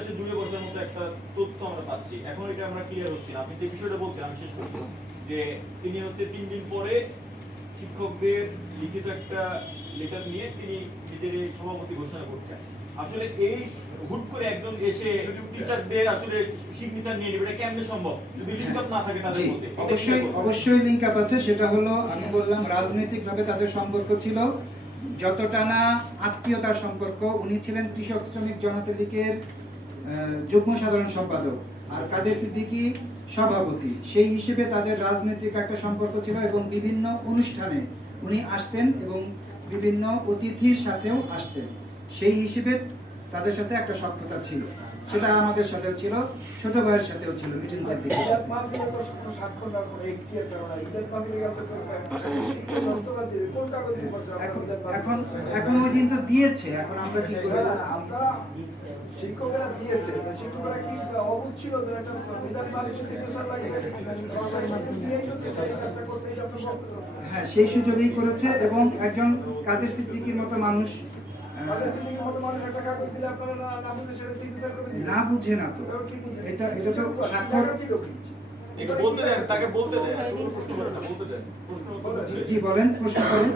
এসে জুড়ে বসার মতো একটা তথ্য আমরা পাচ্ছি। এখন এটা আমরা ক্লিয়ার হচ্ছি না। আপনি যে বিষয়টা বলছেন আমি শেষ করছি। যে তিনি হচ্ছে তিন দিন পরে শিক্ষকদের লিখিত একটা লেটার নিয়ে তিনি নিজের সভাপতি ঘোষণা করছেন। আসলে এই হুট করে একজন এসে টিচারদের আসলে সিগনেচার নিয়ে নেবে এটা কেমনে সম্ভব? যদি লিঙ্ক না থাকে তাদের মধ্যে অবশ্যই? অবশ্যই লিঙ্ক আপ আছে। সেটা হলো আমি বললাম রাজনৈতিকভাবে তাদের সম্পর্ক ছিল। যতটা না আত্মীয়তার সম্পর্ক উনি ছিলেন কৃষক শ্রমিক জনতা লীগের যুগ্ম সাধারণ সম্পাদক। আর কাদের সিদ্দিকী সভাপতি। সেই হিসেবে তাদের রাজনৈতিক একটা সম্পর্ক ছিল এবং বিভিন্ন অনুষ্ঠানে উনি আসতেন এবং বিভিন্ন অতিথির সাথেও আসতেন। সেই হিসেবে তাদের সাথে একটা সখ্যতা ছিল। সেটা আমাদের সাথেও ছিল ছোট ভাইয়ের সাথেও ছিল মিঠুন আপনার এখন এখন ওই দিন তো দিয়েছে এখন আমরা কি আপনারা শিক্ষকেরা দিয়েছে শিক্ষকেরা কি ছিল একটা বক্তব্য। হ্যাঁ সেই সুযোগেই করেছে এবং একজন কাদের সিদ্দিকীর মতো মানুষ আহ, তাদের সিদ্দিকীর মতো মানুষ একটা কাগজ দিলে আপনারা না- বুঝে। না বুঝে না তো। কি বুঝে? এটা এটা তো স্বাক্ষর জি বলেন প্রশ্ন করেন।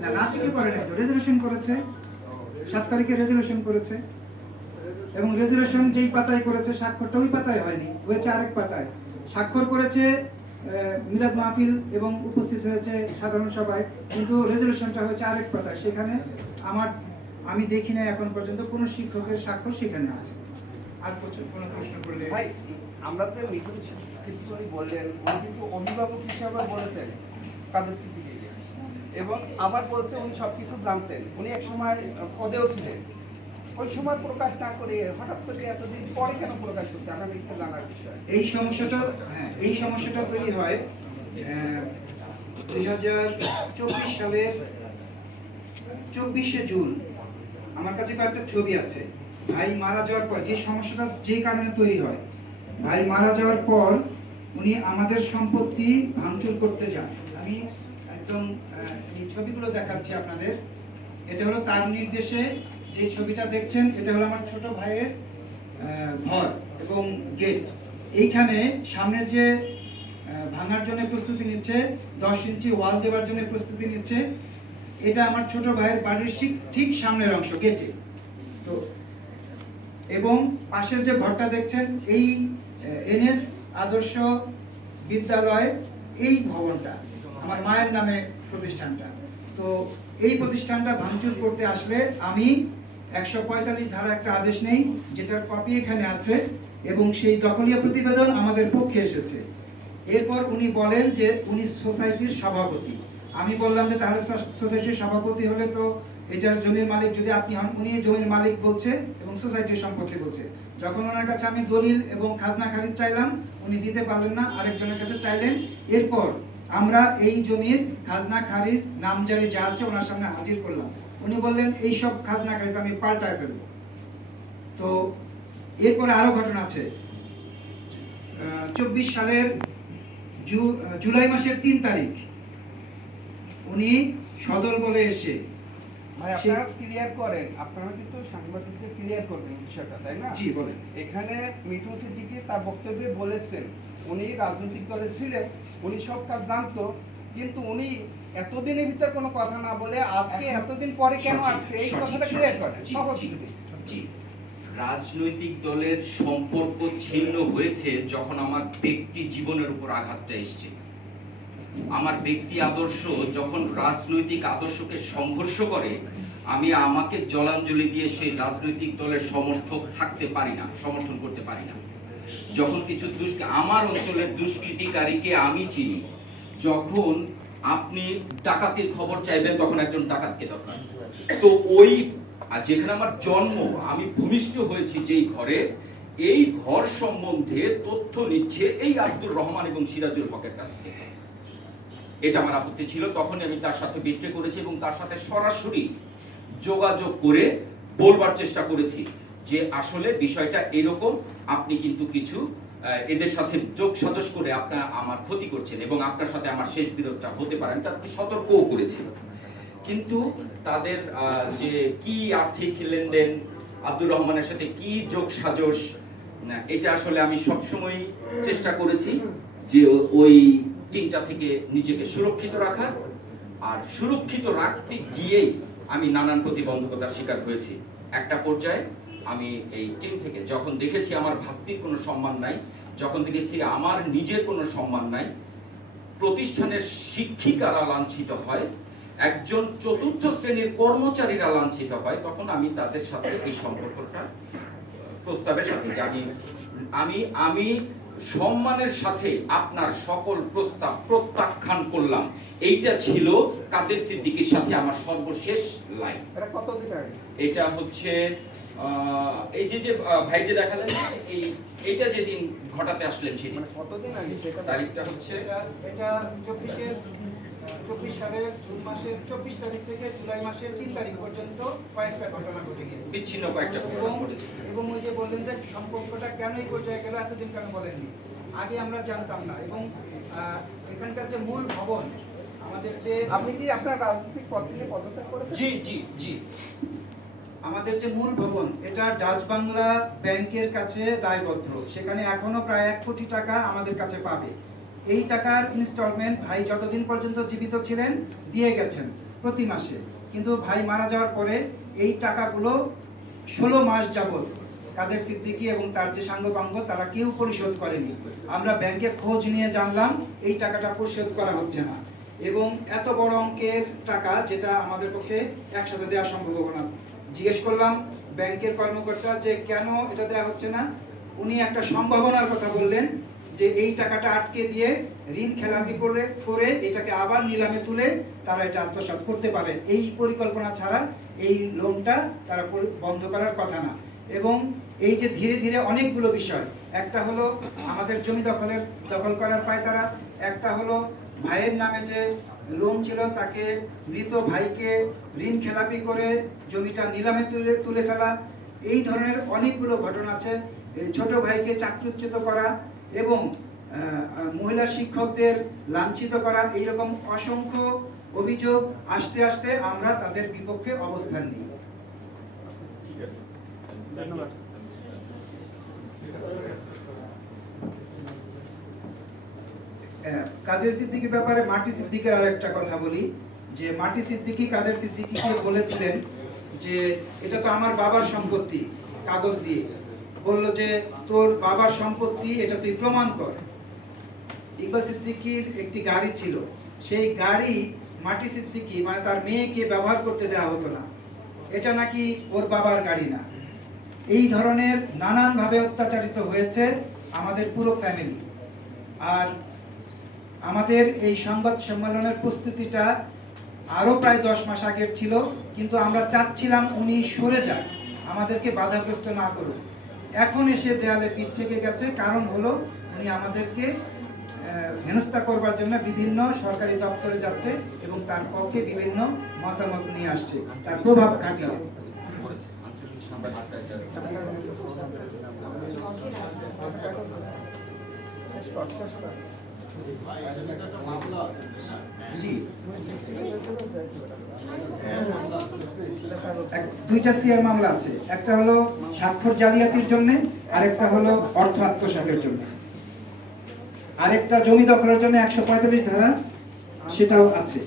না? না থেকে করে নাই তো রেজলিউশন করেছে, সাত তারিখে রেজলিউশন করেছে। এবং রেজলিউশন যেই পাতায় করেছে, স্বাক্ষরটা ওই পাতায় হয়নি, হয়েছে আরেক পাতায়। স্বাক্ষর করেছে মিলাদ মাহফিল এবং উপস্থিত হয়েছে সাধারণ সভায় কিন্তু রেজলিউশনটা হয়েছে আরেক পাতায়। সেখানে আমার, আমি দেখি না এখন পর্যন্ত, কোনো শিক্ষকের স্বাক্ষর সেখানে আছে। আর কোনো প্রশ্ন করলে ভাই, আমরা তো মিঠুন বললেন কিন্তু অভিভাবক হিসাবে বলেছেন সিদ্দিকীকে এবং আবার বলছে উনি সবকিছু জানতেন। উনি এক সময় পদেও ছিলেন। ওই সময় প্রকাশ না করে হঠাৎ করে এতদিন পরে কেন প্রকাশ করছে? আগামী একটা জানার বিষয়। এই সমস্যাটা হ্যাঁ এই সমস্যাটা তৈরি হয় দুই হাজার চব্বিশ সালের চব্বিশে জুন। আমার কাছে কয়েকটা ছবি আছে। ভাই মারা যাওয়ার পর, যে সমস্যাটা যে কারণে তৈরি হয়, ভাই মারা যাওয়ার পর উনি আমাদের সম্পত্তি ভাঙচুর করতে যান। আমি একদম এই ছবিগুলো দেখাচ্ছি আপনাদের। এটা হলো তার নির্দেশে যে ছবিটা দেখছেন, এটা হলো আমার ছোট ভাইয়ের ঘর এবং গেট এইখানে সামনের যে ভাঙার জন্য প্রস্তুতি নিচ্ছে, দশ ইঞ্চি ওয়াল দেওয়ার জন্য প্রস্তুতি নিচ্ছে, এটা আমার ছোট ভাইয়ের বাড়ির ঠিক সামনের অংশ গেটে তো, এবং পাশের যে ঘরটা দেখছেন, এই এনএস আদর্শ বিদ্যালয়, এই ভবনটা। আমার মায়ের নামে প্রতিষ্ঠানটা। তো এই প্রতিষ্ঠানটা ভাঙচুর করতে আসলে আমি একশো পঁয়তাল্লিশ ধারা একটা আদেশ নেই, যেটার কপি এখানে আছে এবং সেই দখলীয় প্রতিবেদন আমাদের পক্ষে এসেছে। এরপর উনি বলেন যে উনি সোসাইটির সভাপতি। আমি বললাম যে তাহলে সোসাইটির সভাপতি হলে তো এটার জমির মালিক যদি আপনি হন, উনি জমির মালিক বলছে এবং সোসাইটির সম্পত্তি বলছে। যখন ওনার কাছে আমি দলিল এবং খাজনা খারিজ চাইলাম, উনি দিতে পারলেন না, আরেকজনের কাছে চাইলেন। এরপর আমরা এই জমির খাজনা খারিজ নামজারি যা আছে ওনার সামনে হাজির করলাম। উনি বললেন, এই সব খাজনা খারিজ আমি পাল্টায় ফেলব। তো এরপরে আরও ঘটনা আছে। চব্বিশ সালের জুলাই মাসের তিন তারিখ উনি সদল বলে এসে ভাই আপনারা ক্লিয়ার করেন আপনারা কিন্তু সাংবাদিকদের ক্লিয়ার করবেন বিষয়টা তাই না? জি বলেন। এখানে মিঠুন সিদ্দিকি তার বক্তব্যে বলেছেন উনি রাজনৈতিক দলে ছিলেন উনি সব কাজ জানতো কিন্তু উনি এতদিনের ভিতরে কোনো কথা না বলে আজকে এতদিন পরে কেন আসছে? এই কথাটা ক্লিয়ার করেন সহজ জি। রাজনৈতিক দলের সম্পর্ক ছিন্ন হয়েছে যখন আমার ব্যক্তি জীবনের উপর আঘাতটা এসছে। আমার ব্যক্তি আদর্শ যখন রাজনৈতিক আদর্শকে সংঘর্ষ করে, আমি আমাকে জলাঞ্জলি দিয়ে সেই রাজনৈতিক দলের সমর্থক থাকতে পারি না, সমর্থন করতে পারি না। যখন কিছু দুষ্ক, আমার অঞ্চলের দুষ্কৃতিকারীকে আমি চিনি, যখন আপনি ডাকাতির খবর চাইবেন, তখন একজন ডাকাতকে দরকার। তো ওই যেখানে আমার জন্ম, আমি ভূমিষ্ঠ হয়েছি যেই ঘরে, এই ঘর সম্বন্ধে তথ্য নিচ্ছে এই আব্দুর রহমান এবং সিরাজুল হকের কাছ থেকে। এটা আমার আপত্তি ছিল। তখনই আমি তার সাথে বিট্রে করেছি এবং তার সাথে সরাসরি যোগাযোগ করে বলবার চেষ্টা করেছি যে আসলে বিষয়টা এরকম, আপনি কিন্তু কিছু এদের সাথে যোগ সাজস করে আপনার আমার ক্ষতি করছেন এবং আপনার সাথে আমার শেষ বিরোধটা হতে পারেন তা আপনি সতর্কও করেছিল কিন্তু তাদের যে কি আর্থিক লেনদেন, আব্দুর রহমানের সাথে কি যোগ সাজস এটা আসলে আমি সবসময় চেষ্টা করেছি যে ওই টিমটা থেকে নিজেকে সুরক্ষিত রাখা আর সুরক্ষিত রাখতে গিয়েই আমি নানান প্রতিবন্ধকতার শিকার হয়েছি। একটা পর্যায়ে আমি এই টিম থেকে যখন দেখেছি আমার ভাস্তির কোনো সম্মান নাই, যখন দেখেছি আমার নিজের কোনো সম্মান নাই, প্রতিষ্ঠানের শিক্ষিকারা লাঞ্ছিত হয়, একজন চতুর্থ শ্রেণির কর্মচারীরা লাঞ্ছিত হয়, তখন আমি তাদের সাথে এই সম্পর্কটা প্রস্তাবের সাথে আমি আমি আমি সম্মানের সাথে আপনার সকল প্রস্তাব প্রত্যাখ্যান করলাম। এইটা ছিল কাদের সিদ্দিকীর সাথে আমার সর্বশেষ লাইন। এটা কতদিন আগে? এটা হচ্ছে আহ, এই যে যে ভাই যে দেখালেন এই এইটা যেদিন ঘটাতে আসলেন সেদিন। মানে কতদিন আগে সেটা? তারিখটা হচ্ছে এটা এটা চব্বিশের চব্বিশ সালের জুন মাসের চব্বিশ তারিখ থেকে জুলাই মাসের তিন তারিখ পর্যন্ত কয়েকটা ঘটনা ঘটে গিয়েছে। বিচ্ছিন্ন কয়েকটা এবং এবং ওই যে বললেন যে সম্পর্কটা কেন এই পর্যায়ে গেল এতদিন কেন বলেননি? আগে আমরা জানতাম না। এবং আহ, এখানকার যে মূল ভবন আমাদের যে আপনি কি আপনার রাজনৈতিক পদ থেকে পদত্যাগ করেছেন? জি জি জি। আমাদের যে মূল ভবন এটা ডাচ বাংলা ব্যাংকের কাছে দায়বদ্ধ। সেখানে এখনও প্রায় এক কোটি টাকা আমাদের কাছে পাবে। এই টাকার ইনস্টলমেন্ট ভাই যতদিন পর্যন্ত জীবিত ছিলেন, দিয়ে গেছেন প্রতি মাসে। কিন্তু ভাই মারা যাওয়ার পরে এই টাকাগুলো ষোলো মাস যাবত কাদের সিদ্দিকী এবং তার যে সাঙ্গপাঙ্গ, তারা কেউ পরিশোধ করেনি। আমরা ব্যাংকে খোঁজ নিয়ে জানলাম, এই টাকাটা পরিশোধ করা হচ্ছে না। এবং এত বড় অঙ্কের টাকা যেটা আমাদের পক্ষে একসাথে দেওয়া সম্ভব হবে না। জিজ্ঞেস করলাম ব্যাংকের কর্মকর্তা যে কেন এটা দেওয়া হচ্ছে না? উনি একটা সম্ভাবনার কথা বললেন। যে এই টাকাটা আটকে দিয়ে ঋণ খেলাপি করে করে এটাকে আবার নিলামে তুলে তারা এটা আত্মসাৎ করতে পারে। এই পরিকল্পনা ছাড়া এই লোনটা তারা বন্ধ করার কথা না। এবং এই যে ধীরে ধীরে অনেকগুলো বিষয়, একটা হলো আমাদের জমি দখলের, দখল করার পায় তারা, একটা হলো ভাইয়ের নামে যে লোন ছিল তাকে মৃত ভাইকে ঋণ খেলাপি করে জমিটা নিলামে তুলে তুলে ফেলা। এই ধরনের অনেকগুলো ঘটনা আছে। ছোট ভাইকে চাকরিচ্যুত করা এবং মহিলা শিক্ষকদের লাঞ্ছিত করা এইরকম অসংখ্য অভিযোগ আসতে আসতে আমরা তাদের বিপক্ষে অবস্থান নিই। ধন্যবাদ। কাদের সিদ্দিকীর ব্যাপারে মাটি সিদ্দিকের আর একটা কথা বলি যে মাটি সিদ্দিকি কাদের সিদ্দিকীকে বলেছিলেন যে এটা তো আমার বাবার সম্পত্তি কাগজ দিয়ে। বলল যে, তোর বাবার সম্পত্তি এটা তুই প্রমাণ কর। ইকবাল সিদ্দিকীর একটি গাড়ি ছিল। সেই গাড়ি মাটি সিদ্দিকি মানে তার মেয়েকে ব্যবহার করতে দেওয়া হতো না। এটা নাকি ওর বাবার গাড়ি না। এই ধরনের নানানভাবে অত্যাচারিত হয়েছে আমাদের পুরো ফ্যামিলি। আর আমাদের এই সংবাদ সম্মেলনের প্রস্তুতিটা আরও প্রায় দশ মাস আগের ছিল, কিন্তু আমরা চাচ্ছিলাম উনি সরে যান আমাদেরকে বাধাগ্রস্ত না করুন এখন এসে দেয়ালে পিঠ থেকে গেছে। কারণ হলো, উনি আমাদেরকে হেনস্থা করবার জন্য বিভিন্ন সরকারি দপ্তরে যাচ্ছে এবং তার পক্ষে বিভিন্ন মতামত নিয়ে আসছে। তার প্রভাব খাটিয়ে। আঞ্চলিক দুইটা সিআর মামলা আছে। একটা হলো স্বাক্ষর জালিয়াতির জন্য, আরেকটা হলো অর্থ আত্মসাতের জন্য। আরেকটা জমি দখলের জন্য একশো পঁয়তাল্লিশ ধারা, সেটাও আছে।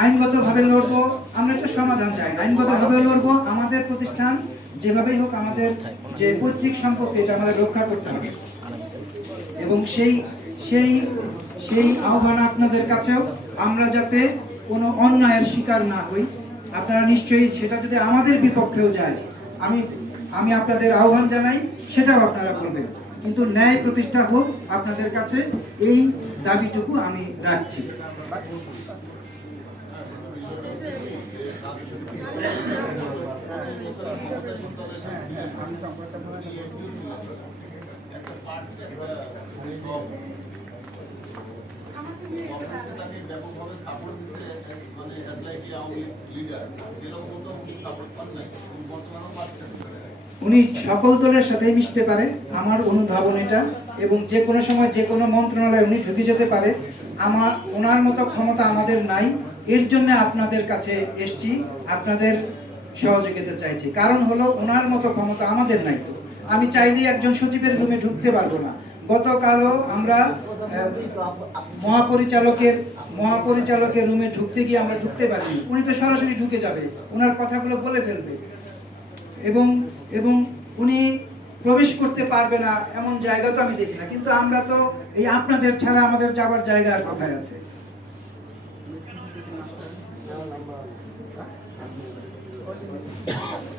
আইনগত ভাবে লড়বো, আমরা একটা সমাধান চাই। আইনগত ভাবে লড়বো, আমাদের প্রতিষ্ঠান যেভাবেই হোক আমাদের যে পৈতৃক সম্পত্তি এটা আমাদের রক্ষা করতে হবে। এবং সেই সেই সেই আহ্বান আপনাদের কাছেও আমরা যাতে কোনো অন্যায়ের শিকার না হই। আপনারা নিশ্চয়ই সেটা যদি আমাদের বিপক্ষেও যায়, আমি আমি আপনাদের আহ্বান জানাই, সেটাও আপনারা বলবেন। কিন্তু ন্যায় প্রতিষ্ঠা হোক আপনাদের কাছে, এই দাবিটুকু আমি রাখছি। উনি সকল দলের সাথে মিশতে পারে, আমার অনুধাবন এটা, এবং যে কোনো সময় যে কোনো মন্ত্রণালয়ে উনি ঢুকে যেতে পারে। আমার ওনার মতো ক্ষমতা আমাদের নাই, এর জন্য আপনাদের কাছে এসছি। আপনাদের সহযোগিতা চাইছি। কারণ হলো ওনার মতো ক্ষমতা আমাদের নাই। আমি চাইলেই একজন সচিবের রুমে ঢুকতে পারব না। গতকালও আমরা মহাপরিচালকের মহাপরিচালকের রুমে ঢুকতে গিয়ে আমরা ঢুকতে পারিনি। উনি তো সরাসরি ঢুকে যাবে। ওনার কথাগুলো বলে ফেলবে। এবং এবং উনি প্রবেশ করতে পারবে না, এমন জায়গা তো আমি দেখি না। কিন্তু আমরা তো এই আপনাদের ছাড়া আমাদের যাবার জায়গা আর কোথায় আছে। Yeah.